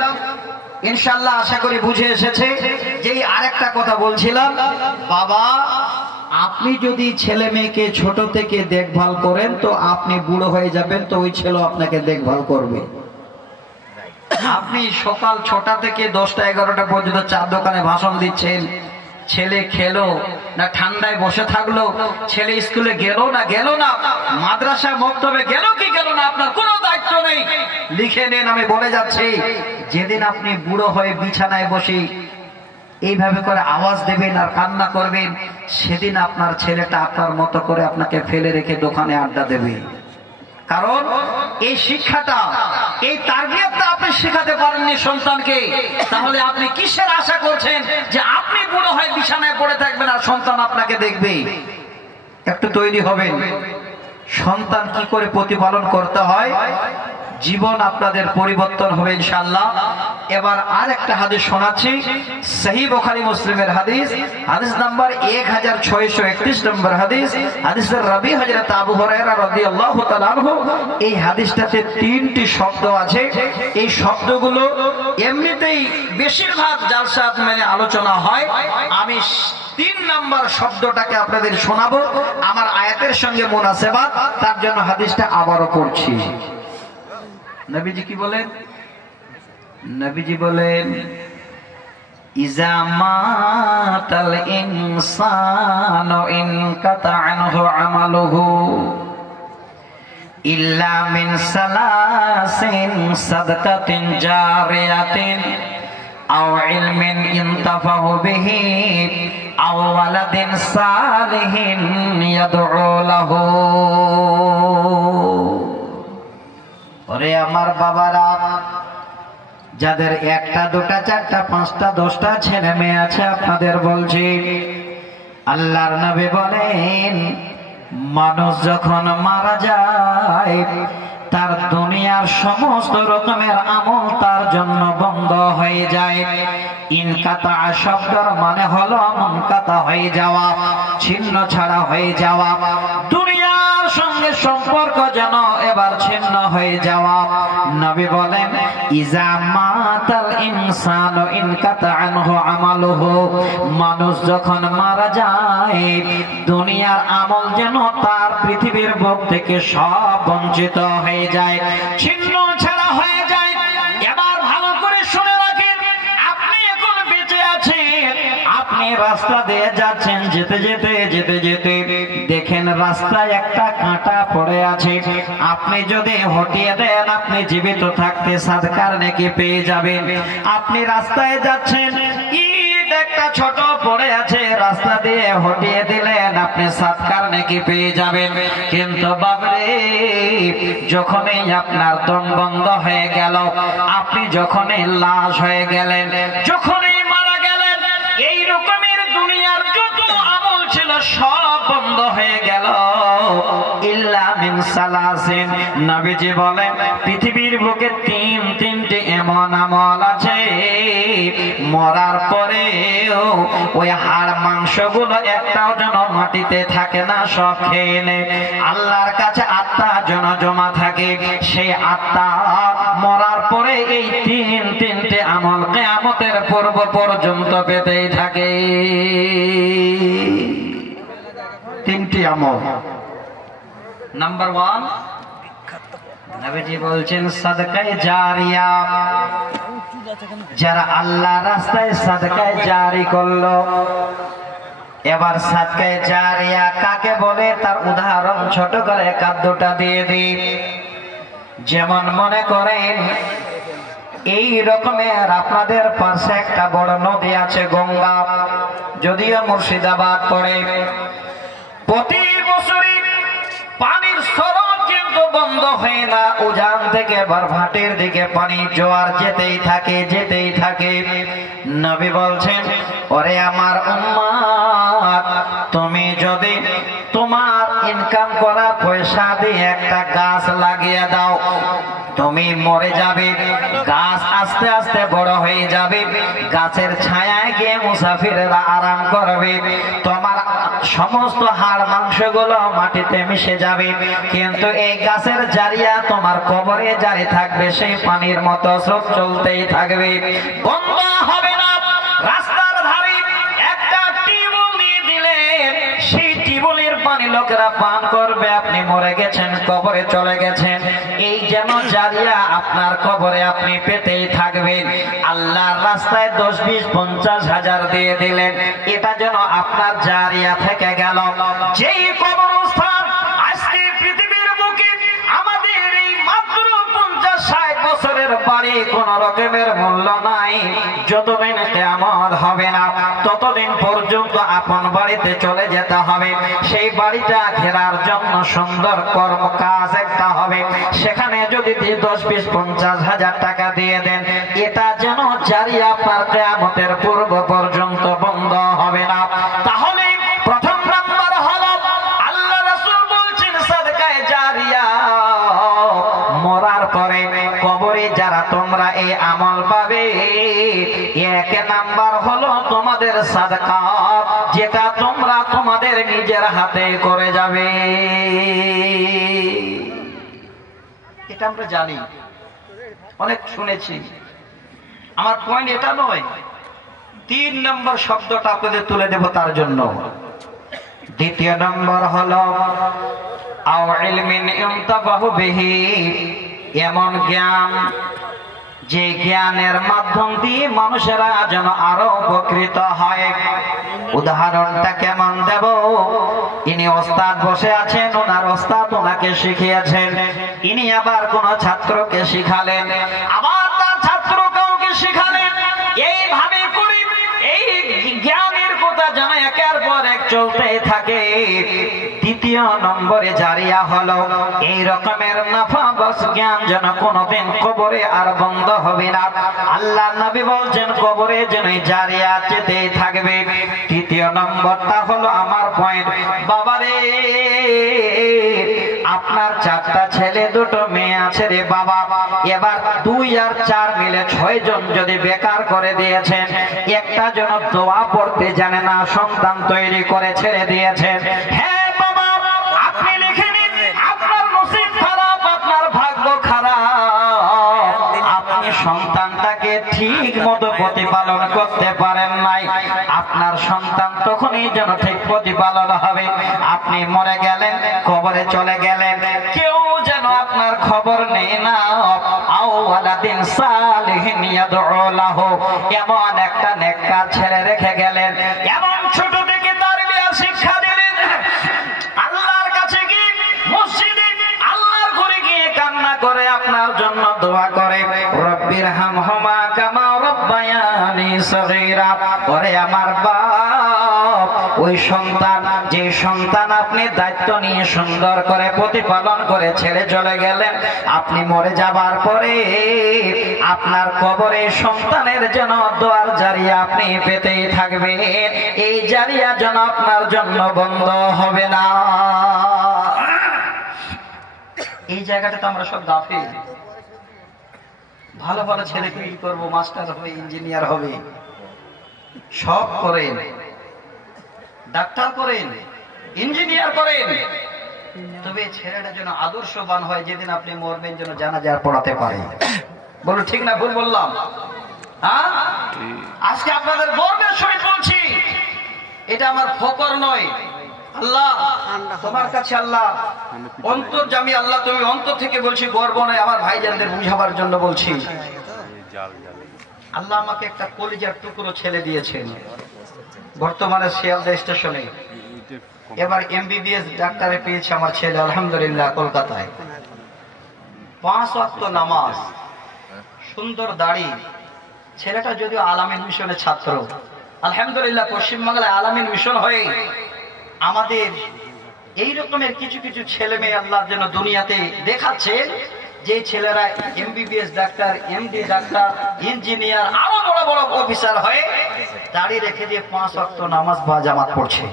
ইনশাআল্লাহ আশা করি বুঝে এসেছে। যেই আরেকটা কথা বলছিলাম, বাবা আপনি যদি ছেলে মেয়েকে ছোট থেকে দেখভাল করেন তো আপনি বুড়ো হয়ে যাবেন, তো ওই ছেলে আপনাকে দেখভাল করবে। আপনি সকাল 6টা থেকে 10টা 11টা পর্যন্ত চার দোকানে ভাষণ দিচ্ছেন, ছেলে খেলো না ঠান্ডায় বসে থাকলো, ছেলে স্কুলে গেল না, মাদ্রাসা মক্তবে গেল কি গেল না, আপনার কোনো দায়িত্ব নেই। লিখে নেন, আমি বলে যাচ্ছি, যেদিন আপনি বুড়ো হয়ে বিছানায় বসে এইভাবে করে আওয়াজ দেবেন আর কান্না করবেন, সেদিন আপনার ছেলেটা আপনার মতো করে আপনাকে ফেলে রেখে দোকানে আড্ডা দেবে। কারণ এই শিক্ষাটা, এই তারবিয়তটা আপনি শেখাতে পারেননি সন্তানকে, তাহলে আপনি কিসের আশা করছেন যে আপনি বুড়ো হয়ে বিছানায় পড়ে থাকবেন আর সন্তান আপনাকে দেখবে? একটু তৈরি হবেন। সন্তান কি করে প্রতিপালন করতে হয়, জীবন আপনাদের পরিবর্তন হবে ইনশাআল্লাহ। এবার আর একটা হাদিস শোনাচ্ছি, সহিহ বুখারী মুসলিমের হাদিস, হাদিস নাম্বার 1631 নম্বর হাদিস, হাদিসের রাবী হযরত আবু হুরায়রা রাদিয়াল্লাহু তাআলা আনহু। এই হাদিসটাতে 3টি শব্দ আছে, এই শব্দগুলো এমনিতেই বেশিরভাগ জালসাত মানে আলোচনা হয়। আমি 3 নম্বর শব্দটাকে আপনাদের শোনাবো, আমার আয়াতের সঙ্গে মুনাসেবাত, তার জন্য হাদিসটা আবারও পড়ছি। নবীজি কি বলেন? নবীজি বলেন, ইজা মাতাল ইনসানু ইনকাতা আনহু আমালুহু ইল্লা মিন সালাসিন সাদকাতিন জারিয়াতিন আও ইলমিন ইনতাফাহু বিহি আও ওয়ালাদিন সালিহিন ইয়াদউ লাহু। ওরে আমার বাবারা, যাদের 1টা 2টা 4টা 5টা 10টা ছেলে মেয়ে আছে, আপনাদের বলছি, আল্লাহর নবী বলেন, মানুষ যখন মারা যায় তার দুনিয়ার সমস্ত রকমের আমল তার জন্য বন্ধ হয়ে যায়। ইনকাতা শব্দের মানে হলো মুনকাতা হয়ে যাওয়া, ছিন্ন ছাড়া হয়ে যাওয়া, দুনিয়ার সঙ্গে সম্পর্ক যেন এবার ছিন্ন হয়ে যাওয়া। নবী বলেন, ইজা মাতাল ইনসানু ইনকাতা আনহু আমালুহু, মানুষ যখন মারা যায় দুনিয়ার আমল যেন তার পৃথিবীর বুক থেকে সব বঞ্চিত হয়ে যায়, ছিন্ন ছাড়া হয়ে যায়। এবার ভালো করে শুনে রাখেন, আপনি এখন বেঁচে আছেন, আপনি রাস্তা দিয়ে যাচ্ছেন, যেতে যেতে দেখেন রাস্তায় একটা কাঁটা পড়ে আছে, আপনি যদি হটিয়ে দেন আপনি জীবিত থাকতে সাদকার নেকি পেয়ে যাবেন। আপনি রাস্তায় যাচ্ছেন, ইট একটা ছোট পড়ে আছে, রাস্তা দিয়ে হটিয়ে দিলেন আপনি সাদকার নেকি পেয়ে যাবেন। কিন্তু বাবরে, যখনই আপনার দম বন্ধ হয়ে গেল, আপনি যখনই লাশ হয়ে গেলেন, যখনই মারা গেলেন, এই রকমের দুনিয়ার যত আমল ছিল সব বন্ধ হয়ে গেল ইল্লা মিন সালাসিন। নবীজি বলেন পৃথিবীর বুকে তিনটি এমন আমল আছে মরার পরেও ওই হাড় মাংসগুলো একটাও যেন মাটিতে থাকে না, সব খেয়ে নেয়। আল্লাহর কাছে আত্মা যেন জমা থাকে, সেই আত্মা মরার পরে এই তিনটে আমল কিয়ামতের পূর্ব পর্যন্ত পেতেই থাকে। তিনটি আমল। নাম্বার 1 নবীজি বলছেন সাদকায়ে জারিয়া। যারা আল্লাহ রাস্তায় সাদকায়ে জারি করলো। এবার সাদকায়ে জারিয়া কাকে বলে তার উদাহরণ ছোট করে কাদ্যটা দিয়ে দিই। যেমন মনে করেন এই রকমের আপনাদের পাশে একটা বড় নদী আছে গঙ্গা, যদিও মুর্শিদাবাদ পড়ে। প্রতি বছরই পানির স্রোত কিন্তু বন্ধ হয় না, উজান থেকে বরভাটের দিকে পানি জোয়ার যেতেই থাকে। নবী বলছেন ওরে আমার উম্মত, তুমি যদি তোমার ইনকাম করা পয়সা দিয়ে একটা গাছ লাগিয়ে দাও, তুমি মরে যাবে। গাছ আস্তে আস্তে বড় হয়ে যাবে, গাছের ছায়ায় গিয়ে মুসাফিররা আরাম করবে, তোমার সমস্ত হাড় মাংসগুলো মাটিতে মিশে যাবে। কিন্তু এই গাছের জারিয়া তোমার কবরে জারি থাকবে, সেই পানির মতো স্রোত চলতেই থাকবে, বন্ধ হবে না। রাস্তার ধারে একটা টিউবওয়েল দিয়ে দিলে সেই টিউবওয়েলের পানি লোকেরা পান করবে, আপনি মরে গেছেন, কবরে চলে গেছেন, এই যেন জারিয়া আপনার কবরে আপনি পেতেই থাকবেন। আল্লাহর রাস্তায় 10, 20, 50 হাজার দিয়ে দিলেন, এটা যেন আপনার জারিয়া থেকে গেল। যেই কবরস্থান আজকে পৃথিবীর বুকে আমাদের এই মাত্র 50-60 বছরের বাড়ি, কোন রকমের মূল্য নাই। যতদিন কিয়ামত হবে না ততদিন পর্যন্ত আপন বাড়িতে চলে যেতে হবে। সেই বাড়িটা ঘেরার জন্য সুন্দর কর্ম কাজ একটা হবে, সেখানে যদি 10, 20, 50 হাজার টাকা দিয়ে দেন, এটা যেন জারি আপনার কিয়ামতের পূর্ব পর্যন্ত বন্ধ হবে না। তাহলে প্রথম নাম্বার হলো আল্লাহ রাসূল বলছেন সাদকায়ে জারিয়া। মরার পরে কবরে যারা তোমরা এই আমল পাবে, এক নাম্বার হলো তোমাদের সাদকা, যেটা তোমরা তোমাদের নিজের হাতে করে যাবে। এটা আমরা জানি, অনেক শুনেছি। আমার পয়েন্ট এটা নয়, 3 নম্বর শব্দটা আপনাদের তুলে দেব তার জন্য। দ্বিতীয় নম্বর হলো আও ইলমিন ইনতাফাহু বিহি, এমন জ্ঞান যে জ্ঞানের মাধ্যম দিয়ে মানুষেরা যেন আরো উপকৃত হয়। উদাহরণটা কেমন দেব? ইনি ওস্তাদ বসে আছেন, ওনার ওস্তাদ ওনাকে শিখিয়েছেন, ইনি আবার কোন ছাত্রকে শিখালেন, আবার তার ছাত্র কাউকে শিখালেন। এইভাবে করে এই জ্ঞানের কথা যেন একের পর এক চলতে থাকে। দ্বিতীয় নম্বরে জারিয়া হলো এই রকমের নাফাবাস জ্ঞান যেন কোনদিন কবরে আর বন্ধ হবে না। আল্লাহ নবী বলছেন কবরে যেন জারিয়া যেতেই থাকবে। তৃতীয় নম্বরটা হলো আমার পয়েন্ট, বাবারে আপনার 4টা ছেলে 2টো মেয়ে আছে রে বাবা, এবার 2 আর 4 মিলে 6 জন যদি বেকার করে দিয়েছেন, একটা জন দোয়া পড়তে জানে না, সন্তান তৈরি করে ছেড়ে দিয়েছেন। হ্যাঁ বাবা, আপনি লিখে নিন, আপনার নসিব খারাপ, আপনার ভাগ্য খারাপ, আপনি সন্তানটাকে ঠিক মতো প্রতিপালন করতে পারেন নাই। আপনার সন্তান তখনই যেন ঠিক প্রতিপালন হবে, আপনি মরে গেলেন, কবরে চলে গেলেন, কেউ যেন আপনার খবর নেই না। আও ওয়ালাদিন সালিহিন ইয়াদউ লাহু, এমন একটা নেককার ছেলে রেখে গেলেন, এমন ছোট থেকে তারবিয়া শিক্ষা দিলেন, আল্লাহর কাছে গিয়ে মসজিদে আল্লাহর ঘরে গিয়ে কান্না করে আপনার জন্য দোয়া করে, রব্বির হামহুমা কামা রব্বায়ানি সগীরা, ওরে আমার বাপ ওই সন্তান, যে সন্তান আপনি দায়িত্ব নিয়ে সুন্দর করে প্রতিপালন করে ছেড়ে চলে গেলেন, আপনি মরে যাবার পরে আপনার কবরে সন্তানের জন্য দোয়ার জারিয়া আপনি পেতেই থাকবেন। এই জারিয়া যেন আপনার জন্য বন্ধ হবে না। এই জায়গাটা তো আমরা সব গাফিল। ভালো ভালো ছেলেকে কি করবো, মাস্টার হবে, ইঞ্জিনিয়ার হবে, সব করেন, ডাক্তার করেন, ইঞ্জিনিয়ার করেন, তবে ছেলেটা যেন আদর্শবান হয়, যেদিন আপনি মরবেন যেন জানাজার পড়াতে পারে। বলো ঠিক না ভুল বললাম? হ্যাঁ, আজকে আপনাদের গর্বের সহিত বলছি, এটা আমার ফকর নয়। আল্লাহ তোমার কাছে, আল্লাহ অন্তর্যামী আল্লাহ, তুমি অন্তর থেকে বলছি, গর্ব নয়, আমার ভাইজানদের বুঝাবার জন্য বলছি। আল্লাহ আমাকে একটা কলিজার টুকরো ছেলে দিয়েছেন, বর্তমানে শিয়ালদা স্টেশনে এবার MBBS ডাক্তারে পেয়েছে আমার ছেলে, আলহামদুলিল্লাহ, কলকাতায়। 5 ওয়াক্ত নামাজ, সুন্দর দাড়ি, ছেলেটা যদিও আলামিন মিশনের ছাত্র। আলহামদুলিল্লাহ, পশ্চিমবাংলায় আলামিন মিশন হয়ে আমাদের এই রকমের কিছু কিছু ছেলে মেয়ে আল্লাহর জন্য দুনিয়াতে দেখাচ্ছে, যে ছেলেরা MBBS doctor, MD doctor, engineer, আরো বড় বড় অফিসার হয়ে দাড়ি রেখে দিয়ে 5 ওয়াক্ত নামাজ বা জামাত পড়ছে।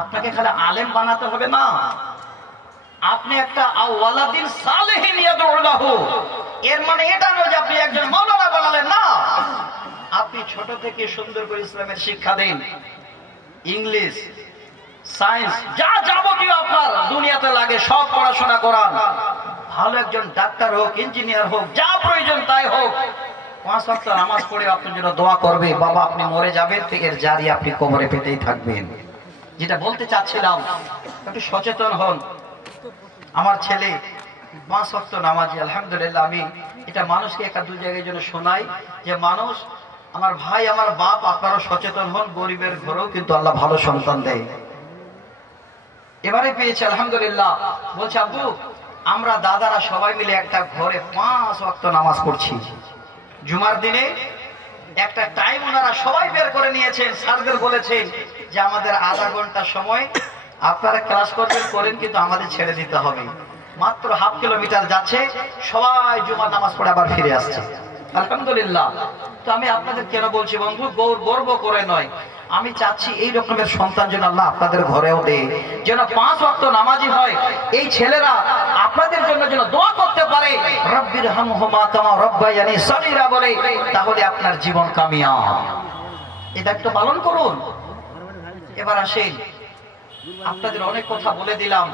আপনাকে খালি আলেম বানাতে হবে না, আপনি একটা আওয়ালাদিন সালেহিন ইয়াদউলাহু, এর মানে এটা নয় যে আপনি একজন মাওলানা বানালেন না। আপনি ছোট থেকে সুন্দর করে ইসলামের শিক্ষা দেন, ইংলিশ, সায়েন্স, যা যাবতীয় আপনার দুনিয়াতে লাগে সব পড়াশোনা করান। ভালো একজন ডাক্তার হোক, ইঞ্জিনিয়ার হোক, যা প্রয়োজন তাই হোক, 5 ওয়াক্ত নামাজ পড়ে আপনার জন্য দোয়া করবে। বাবা আপনি মরে যাবেন তো এর জারি আপনি কবরে পেতেই থাকবেন। যেটা বলতে চাচ্ছিলাম, একটু সচেতন হন। আমার ছেলে 5 ওয়াক্ত নামাজি, আলহামদুলিল্লাহ। আমি এটা মানুষকে একটা দু জায়গায় জন্য শোনাই, যে মানুষ, আমার ভাই, আমার বাপ, আপনারা সচেতন হন। গরিবের ঘরেও কিন্তু আল্লাহ ভালো সন্তান দেয়। এবারে পেয়েছে আলহামদুলিল্লাহ, বলছে আব্বু আমরা দাদারা সবাই মিলে একটা ঘরে 5 ওয়াক্ত নামাজ পড়ছি। জুমার দিনে একটা টাইম ওনারা সবাই বের করে নিয়েছেন, স্যারদের বলেছেন যে আমাদের আধা ঘন্টা সময় আপনারা ক্লাস করবেন, করেন, কিন্তু আমাদের ছেড়ে দিতে হবে। মাত্র 1/2 কিলোমিটার যাচ্ছে, সবাই জুমার নামাজ পড়ে আবার ফিরে আসছে। আলহামদুলিল্লাহ। তো আমি আপনাদের কেন বলছি বন্ধু, গর্ব করে নয়, আমি চাচ্ছি এই রকমের সন্তান যেন আল্লাহ আপনাদের ঘরেও দেয়, যেন 5 ওয়াক্ত নামাজি হয়। এই ছেলেরা আপনাদের জন্য যেন দোয়া করতে পারে, রব্বির হামহুমা কামা রব্বায়ানি সগীরা বলে, তাহলে আপনার জীবন কামিয়াব। এই দায়িত্ব পালন করুন। এবার আসেন, আপনাদের অনেক কথা বলে দিলাম,